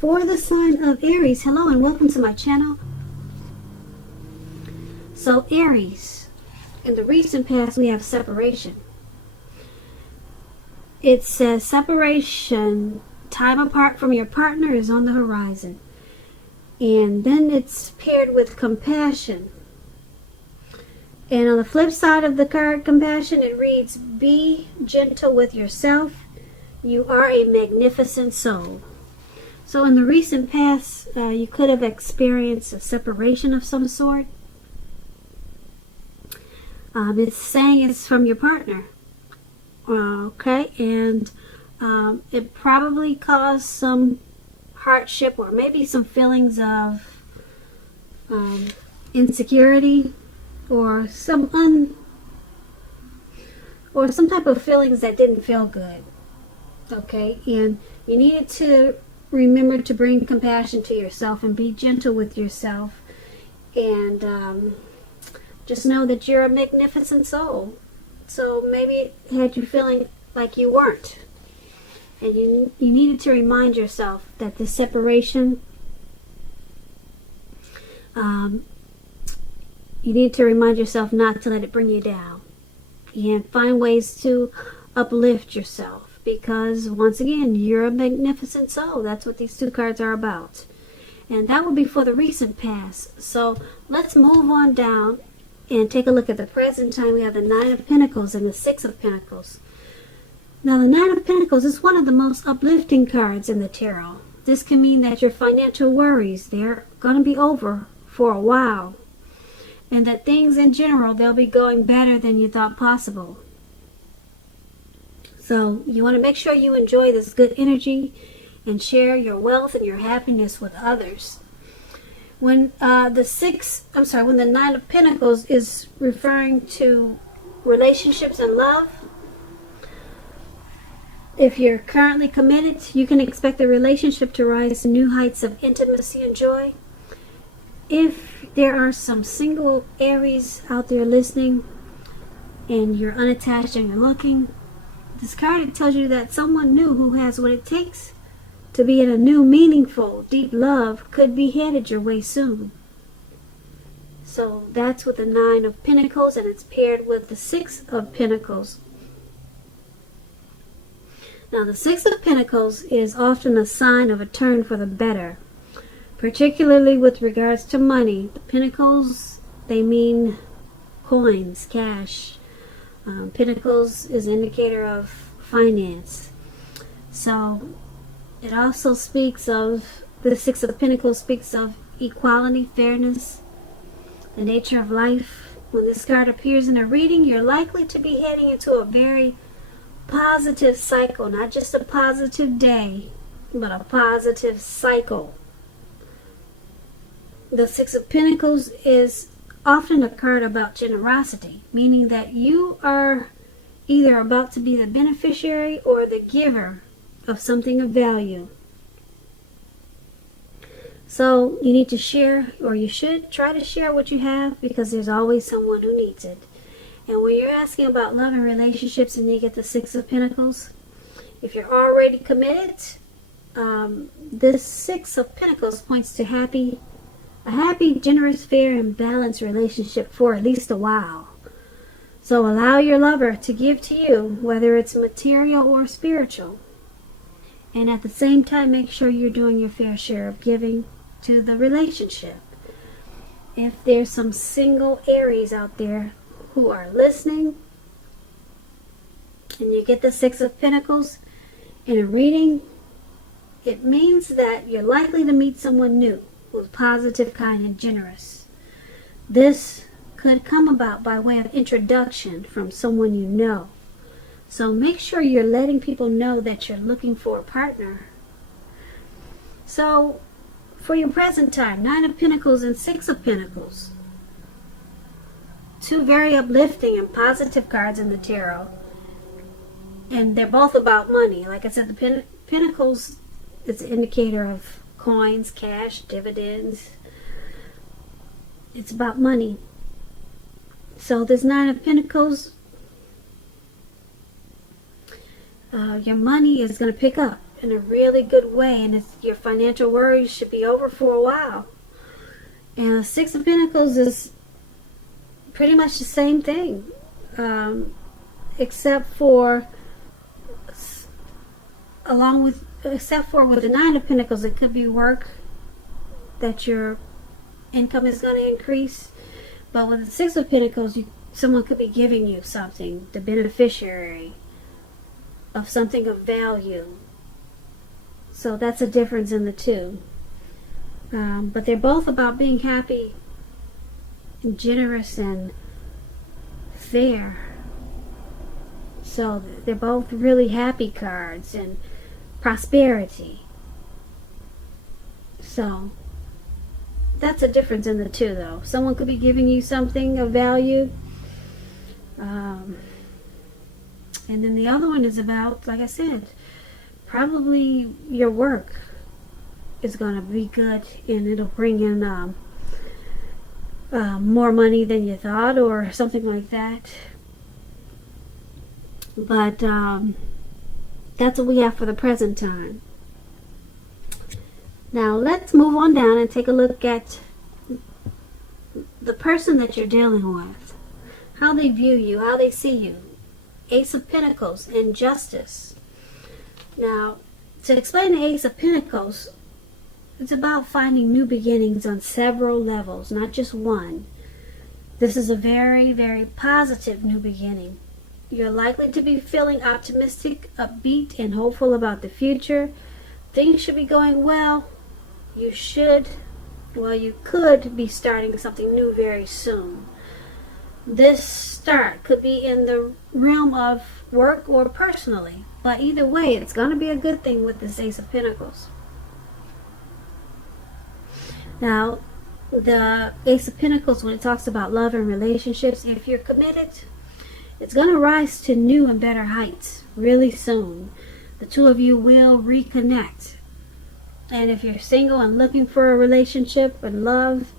For the sign of Aries, hello and welcome to my channel. So Aries, in the recent past we have separation. It says separation, time apart from your partner is on the horizon. And then it's paired with compassion. And on the flip side of the card compassion, it reads, be gentle with yourself. You are a magnificent soul. So in the recent past, you could have experienced a separation of some sort. It's saying it's from your partner. Okay, and it probably caused some hardship or maybe some feelings of insecurity or some type of feelings that didn't feel good. Okay, and you needed to remember to bring compassion to yourself and be gentle with yourself, and just know that you're a magnificent soul. So maybe it had you feeling like you weren't, and you needed to remind yourself that the separation, you need to remind yourself not to let it bring you down, and find ways to uplift yourself. Because, once again, you're a magnificent soul. That's what these two cards are about. And that would be for the recent past. So, let's move on down and take a look at the present time. We have the Nine of Pentacles and the Six of Pentacles. Now, the Nine of Pentacles is one of the most uplifting cards in the tarot. This can mean that your financial worries, they're going to be over for a while. And that things in general, they'll be going better than you thought possible. So you want to make sure you enjoy this good energy and share your wealth and your happiness with others. When the Nine of Pentacles is referring to relationships and love, if you're currently committed, you can expect the relationship to rise to new heights of intimacy and joy. If there are some single Aries out there listening and you're unattached and you're looking, this card tells you that someone new who has what it takes to be in a new, meaningful, deep love could be headed your way soon. So that's with the Nine of Pentacles, and it's paired with the Six of Pentacles. Now, the Six of Pentacles is often a sign of a turn for the better, particularly with regards to money. The Pentacles, they mean coins, cash. Pentacles is an indicator of finance. So it also speaks of, the Six of Pentacles speaks of equality, fairness, the nature of life. When this card appears in a reading, you're likely to be heading into a very positive cycle. Not just a positive day, but a positive cycle. The Six of Pentacles is often a card about generosity, meaning that you are either about to be the beneficiary or the giver of something of value. So you need to share, or you should try to share what you have, because there's always someone who needs it. And when you're asking about love and relationships and you get the Six of Pentacles, if you're already committed, this Six of Pentacles points to a happy, generous, fair, and balanced relationship for at least a while. So allow your lover to give to you, whether it's material or spiritual. And at the same time, make sure you're doing your fair share of giving to the relationship. If there's some single Aries out there who are listening, and you get the Six of Pentacles in a reading, it means that you're likely to meet someone new who's positive, kind, and generous. This could come about by way of introduction from someone you know. So make sure you're letting people know that you're looking for a partner. So for your present time, Nine of Pentacles and Six of Pentacles, two very uplifting and positive cards in the tarot, and they're both about money. Like I said, the Pentacles is an indicator of coins, cash, dividends. It's about money. So this Nine of Pentacles, your money is going to pick up. in a really good way, and your financial worries should be over for a while. And Six of Pentacles is pretty much the same thing, except for with the Nine of Pentacles, it could be work that your income is going to increase. But with the Six of Pentacles, someone could be giving you something, the beneficiary of something of value. So that's a difference in the two. But they're both about being happy and generous and fair. So they're both really happy cards and prosperity. So that's a difference in the two, though. Someone could be giving you something of value. And then the other one is about, like I said, probably your work is going to be good, and it'll bring in more money than you thought, or something like that. But that's what we have for the present time. Now let's move on down and take a look at the person that you're dealing with, how they view you, how they see you. Ace of Pentacles and Justice. Now, to explain the Ace of Pentacles, it's about finding new beginnings on several levels, not just one. This is a very, very positive new beginning. You're likely to be feeling optimistic, upbeat, and hopeful about the future. Things should be going well. You could be starting something new very soon. This start could be in the realm of work or personally, but either way, it's going to be a good thing with this Ace of Pentacles. Now, the Ace of Pentacles, when it talks about love and relationships, if you're committed, it's going to rise to new and better heights really soon. The two of you will reconnect. And if you're single and looking for a relationship and love,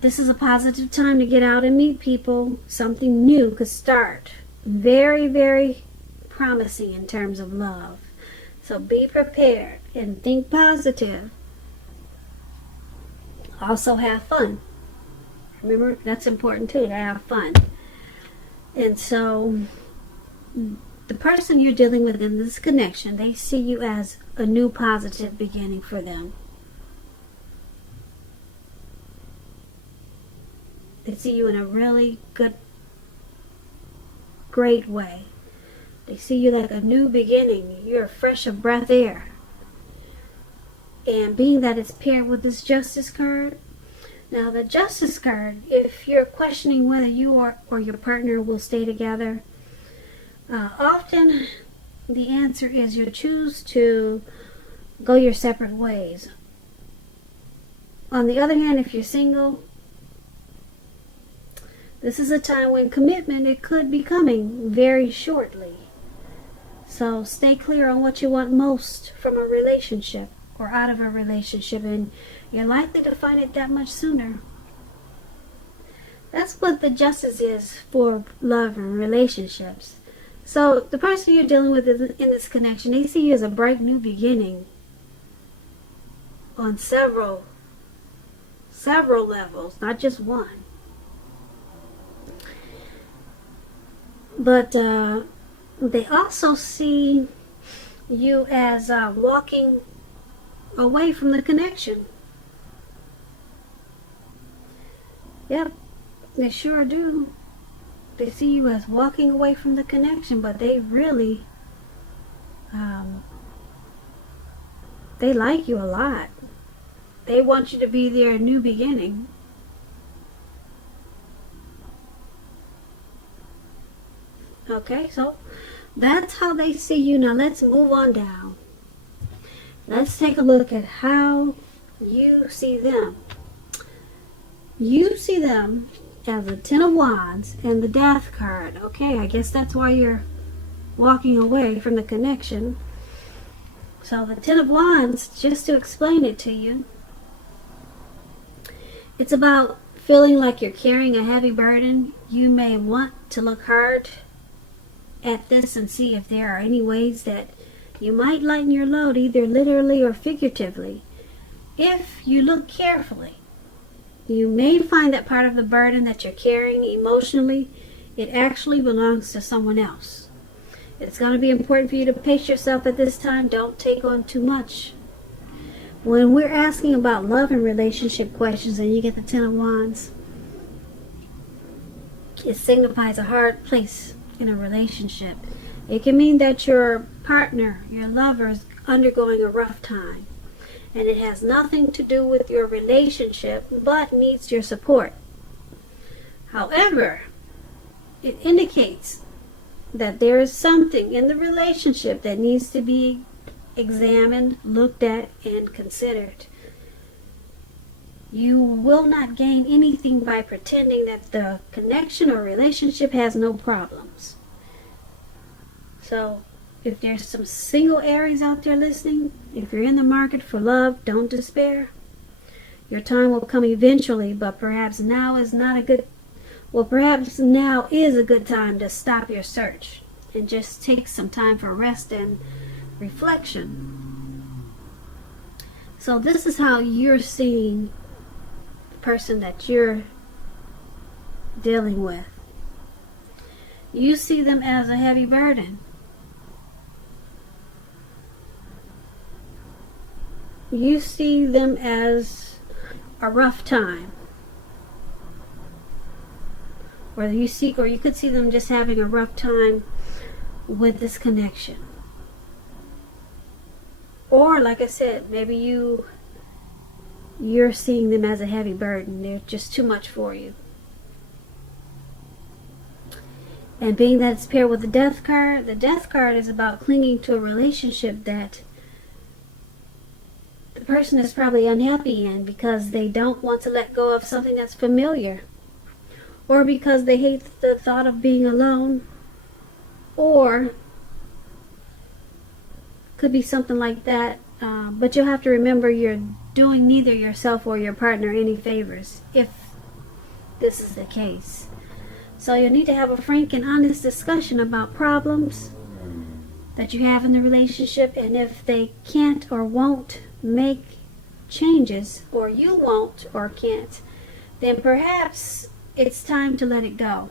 this is a positive time to get out and meet people. Something new could start. Very, very promising in terms of love. So be prepared and think positive. Also have fun. Remember, that's important too, to have fun. And so the person you're dealing with in this connection, they see you as a new positive beginning for them. They see you in a really good, great way. They see you like a new beginning. You're a fresh of breath air. And being that it's paired with this Justice card, now the Justice card, if you're questioning whether you or your partner will stay together, often the answer is you choose to go your separate ways. On the other hand, if you're single, this is a time when commitment, it could be coming very shortly. So stay clear on what you want most from a relationship or out of a relationship, and you're likely to find it that much sooner. That's what the Justice is for love and relationships. So the person you're dealing with in this connection, they see you as a bright new beginning on several levels, not just one. But they also see you as walking away from the connection. Yep, they sure do. They see you as walking away from the connection, but they really, they like you a lot. They want you to be their new beginning. Okay, so that's how they see you. Now let's move on down. Let's take a look at how you see them. You see them as the Ten of Wands and the Death card. Okay, I guess that's why you're walking away from the connection. So the Ten of Wands, just to explain it to you, it's about feeling like you're carrying a heavy burden. You may want to look hard at this and see if there are any ways that You might lighten your load either literally or figuratively if you look carefully. You may find that part of the burden that you're carrying emotionally, it actually belongs to someone else. It's going to be important for you to pace yourself at this time. Don't take on too much. When we're asking about love and relationship questions and you get the Ten of Wands, it signifies a hard place in a relationship. It can mean that your partner, your lover, is undergoing a rough time. And it has nothing to do with your relationship, but needs your support. However, it indicates that there is something in the relationship that needs to be examined, looked at, and considered. You will not gain anything by pretending that the connection or relationship has no problems. So, if there's some single Aries out there listening, if you're in the market for love, don't despair. Your time will come eventually, but perhaps now is a good time to stop your search and just take some time for rest and reflection. So this is how you're seeing the person that you're dealing with. You see them as a heavy burden. You see them as a rough time. Or you could see them just having a rough time with this connection. Or like I said, maybe you're seeing them as a heavy burden. They're just too much for you. And being that it's paired with the Death card is about clinging to a relationship that the person is probably unhappy in because they don't want to let go of something that's familiar, or because they hate the thought of being alone, or could be something like that. But you'll have to remember you're doing neither yourself or your partner any favors if this is the case. So you'll need to have a frank and honest discussion about problems that you have in the relationship, and if they can't or won't make changes, or you won't or can't, then perhaps it's time to let it go.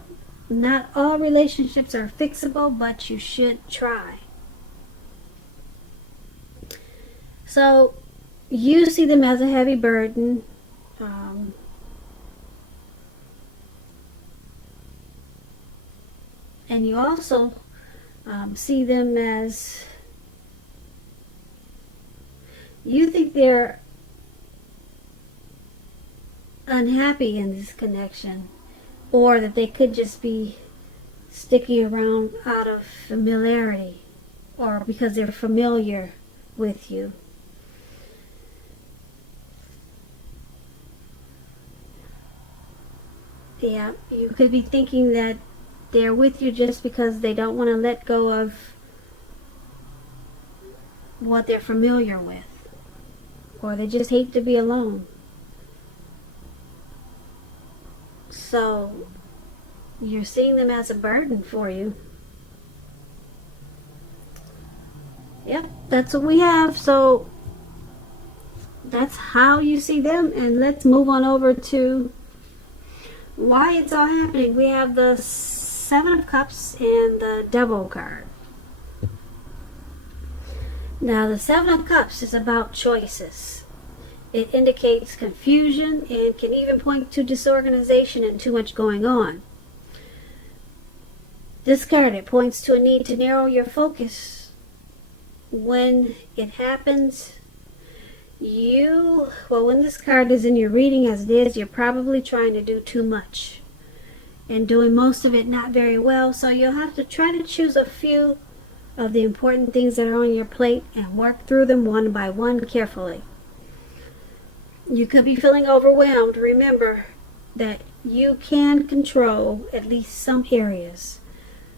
Not all relationships are fixable, but you should try. So you see them as a heavy burden. And you also see them as, you think they're unhappy in this connection, or that they could just be sticking around out of familiarity, or because they're familiar with you. Yeah, you could be thinking that they're with you just because they don't want to let go of what they're familiar with, or they just hate to be alone. So you're seeing them as a burden for you. Yep, that's what we have. So that's how you see them, and let's move on over to why it's all happening. We have the Seven of Cups and the Devil card. Now the Seven of Cups is about choices. It indicates confusion and can even point to disorganization and too much going on. This card, it points to a need to narrow your focus. When it happens, when this card is in your reading as it is, you're probably trying to do too much and doing most of it not very well. So you'll have to try to choose a few of the important things that are on your plate and work through them one by one carefully. You could be feeling overwhelmed. Remember that you can control at least some areas.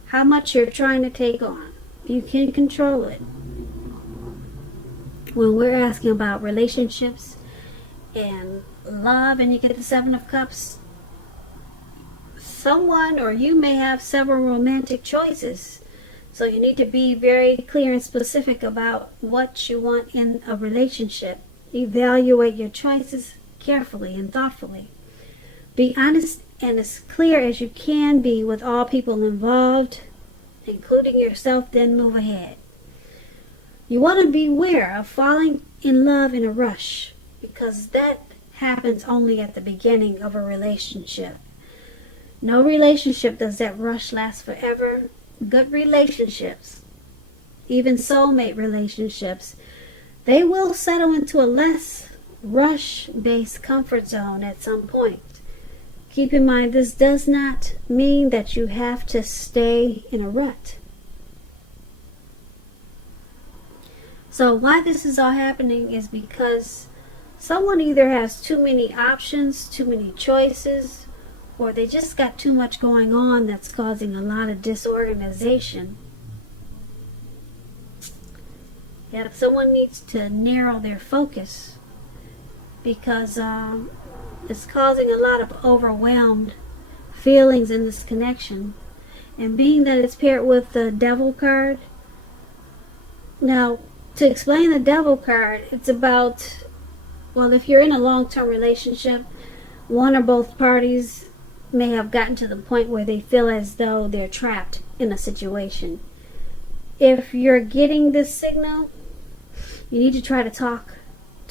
How much you're trying to take on, you can control it. When we're asking about relationships and love, and you get the Seven of Cups, someone or you may have several romantic choices So you need to be very clear and specific about what you want in a relationship. Evaluate your choices carefully and thoughtfully. Be honest and as clear as you can be with all people involved, including yourself, then move ahead. You want to beware of falling in love in a rush, because that happens only at the beginning of a relationship. No relationship does that rush last forever. Good relationships, even soulmate relationships, they will settle into a less rush-based comfort zone at some point. Keep in mind, this does not mean that you have to stay in a rut. So why this is all happening is because someone either has too many options, too many choices, or they just got too much going on that's causing a lot of disorganization. Yep, someone needs to narrow their focus, because it's causing a lot of overwhelmed feelings in this connection. And being that it's paired with the Devil card, now to explain the Devil card, it's about, well, if you're in a long-term relationship, one or both parties may have gotten to the point where they feel as though they're trapped in a situation. If you're getting this signal, you need to try to talk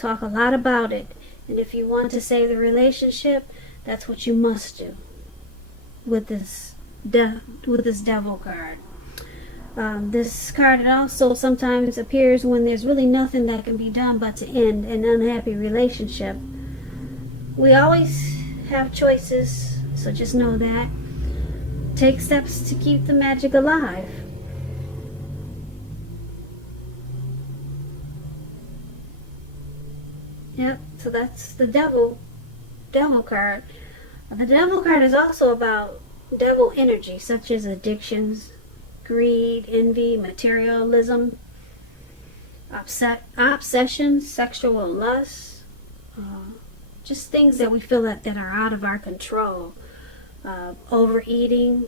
a lot about it. And if you want to save the relationship, that's what you must do with this Devil card. This card, it also sometimes appears when there's really nothing that can be done but to end an unhappy relationship. We always have choices, so just know that. Take steps to keep the magic alive. Yep, so that's the Devil card. The Devil card is also about devil energy, such as addictions, greed, envy, materialism, obsession, sexual lust, just things that we feel that are out of our control. Overeating,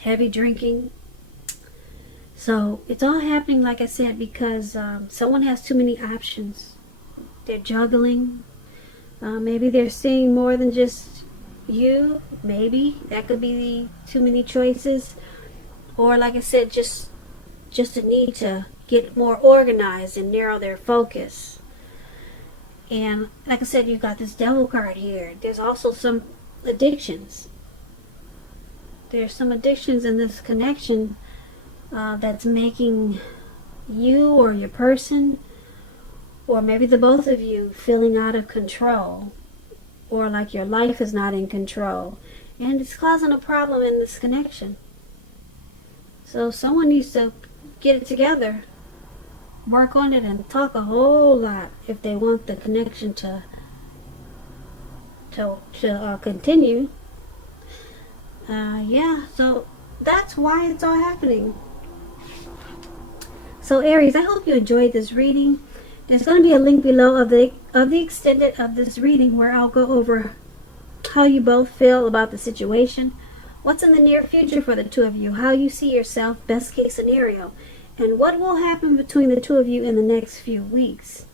heavy drinking. So it's all happening, like I said, because someone has too many options. They're juggling. Maybe they're seeing more than just you. Maybe that could be too many choices. Or like I said, just a need to get more organized and narrow their focus. And like I said, you've got this Devil card here. There's also some addictions. There's some addictions in this connection that's making you or your person, or maybe the both of you, feeling out of control, or like your life is not in control, and it's causing a problem in this connection. So someone needs to get it together, work on it, and talk a whole lot if they want the connection to continue. Yeah, so that's why it's all happening. So Aries, I hope you enjoyed this reading. There's going to be a link below of the extended of this reading, where I'll go over how you both feel about the situation, what's in the near future for the two of you, how you see yourself, best case scenario, and what will happen between the two of you in the next few weeks.